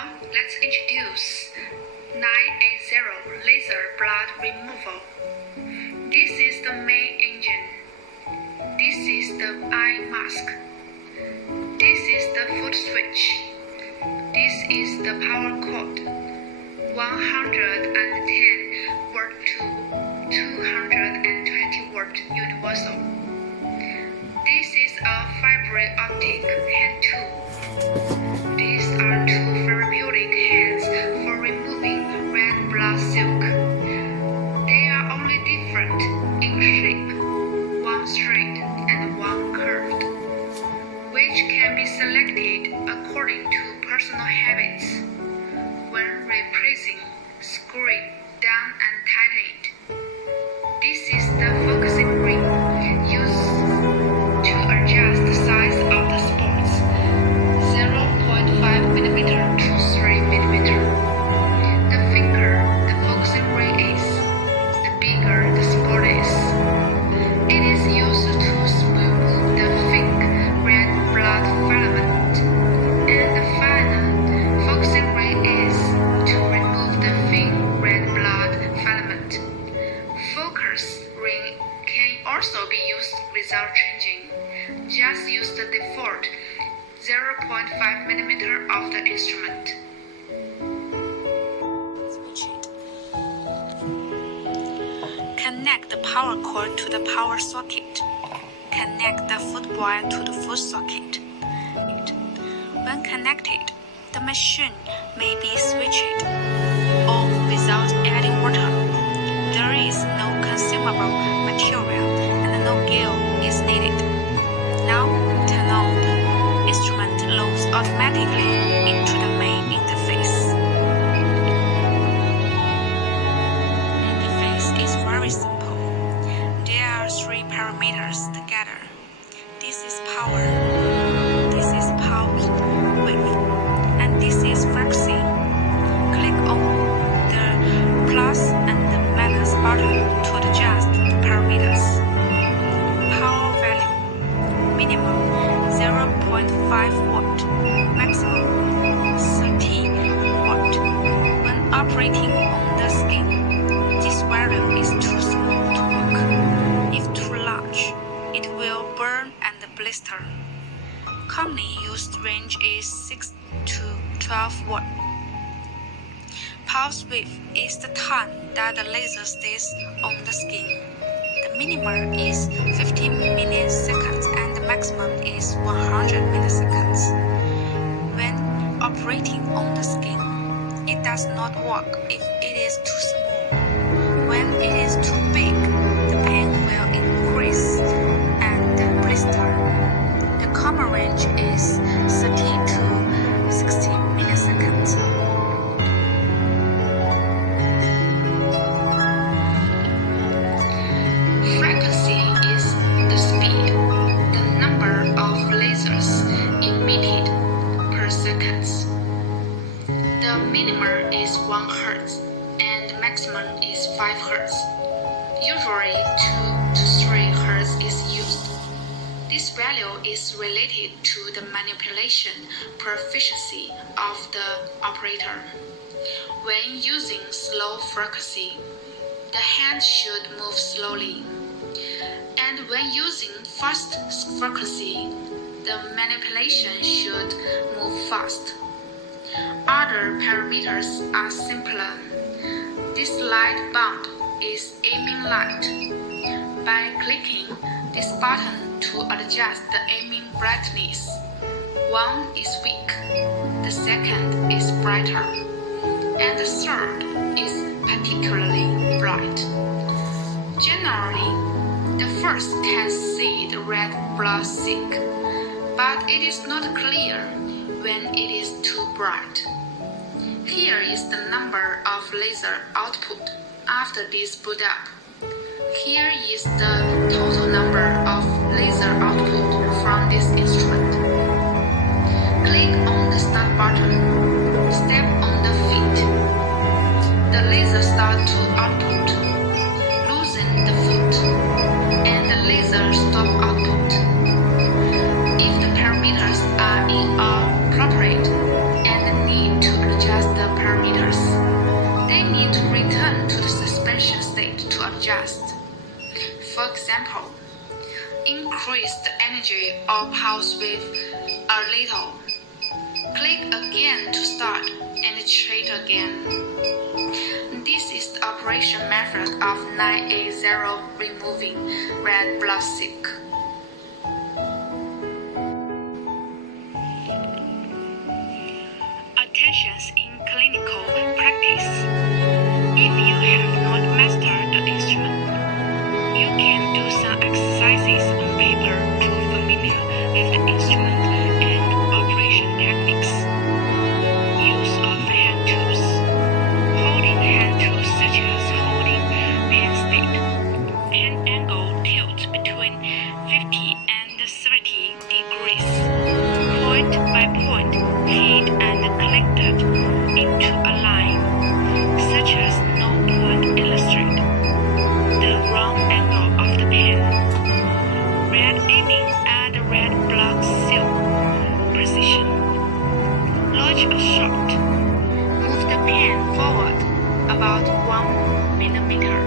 Now, let's introduce 980 laser blood removal. This is the main engine. This is the eye mask. This is the foot switch. This is the power cord. 110 watt to 220 watt universal. This is a fiber optic hand tool. These are two therapeutic hands for removing red blood silk. They are only different in shape, one straight and one curved, which can be selected according to personal habits. When replacing, screw it down and tighten it. This is the focusing ring used to adjust the size of the spots, 0.5 mm to 3 mm. The thicker the focusing ring is, the bigger the spot is. It is used to remove the thick red blood filament, and the finer focusing ring is to remove the thin red blood filament. Focus ring can also be used without changing. Just use the default 0.5 mm of the instrument. Switch it. Connect the power cord to the power socket. Connect the foot wire to the foot socket. When connected, the machine may be switched off without adding water. There is no consumable material and no gear is needed. Now turn on. Instrument loads automatically into the main interface. Interface is very simple. There are 3 parameters together. This is power, this is pulse width, and this is frequency. Click on the plus and the minus button to adjust the parameters. Power value: minimum 0.5 watt, maximum 30 watt. When operating on the skin, this value is too small to work. If too large, it will burn and blister. Commonly used range is 6 to 12 watt. Pulse width is the time that the laser stays on the skin. The minimum is 15 milliseconds and the maximum is 100 milliseconds. When operating on the skin, it does not work if it is too small. When it is too big, the pain will increase and blister. The common range is 30 to 60 milliseconds. Frequency is the speed, the number of lasers emitted per second. The minimum is 1 Hz and the maximum is 5 Hz. Usually 2 to 3 Hz is used. This value is related to the manipulation proficiency of the operator. When using slow frequency, the hand should move slowly. And when using fast frequency, the manipulation should move fast. Other parameters are simpler. This light bulb is aiming light. By clicking this button to adjust the aiming brightness, one is weak, the second is brighter, and the third is particularly bright. Generally, the first can see the red blood silk, but it is not clear when it is too bright. Here is the number of laser output after this boot up. Here is the total number of laser output from this instrument. Click on the start button. Step on the feet. The laser starts to output. Loosen the foot, and the laser stop output. If the parameters are inappropriate and need to to adjust. For example, increase the energy or pulse width a little. Click again to start and treat again. This is the operation method of 980 removing red blood silk. Attention in clinical practice. If you have not mastered the instrument, you can do some exercises on paper to familiar with the instrument and operation techniques. Use of hand tools. Holding hand tools such as holding pen stick. Pen angle tilt between 50 and 30 degrees. Point by point, feed and collected into a line, such as no point illustrate. The wrong angle of the pen. Red aiming at the red blood silk. Precision. Lodge a shot. Move the pen forward about 1 millimeter.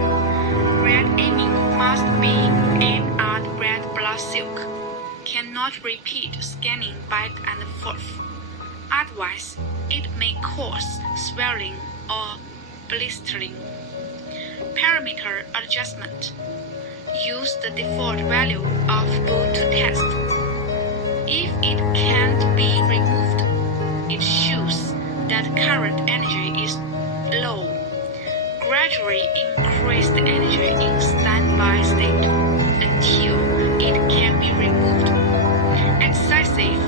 Red aiming must be aimed at red blood silk. Cannot repeat scanning back and forth. Otherwise, it may cause swelling or blistering. Parameter adjustment. Use the default value of boot to test. If it can't be removed, it shows that current energy is low. Gradually increase the energy in standby state until it can be removed. Excessive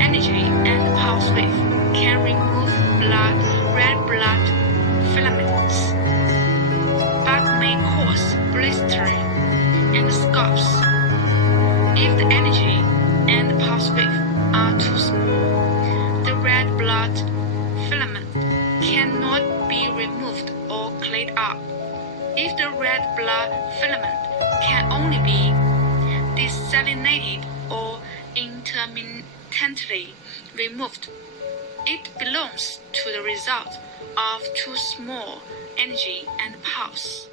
energy and pulse width can remove red blood filaments, but may cause blistering and scabs. If the energy and pulse width are too small, the red blood filament cannot be removed or cleaned up. If the red blood filament can only be desalinated or intermittently removed, it belongs to the result of too small energy and pulse.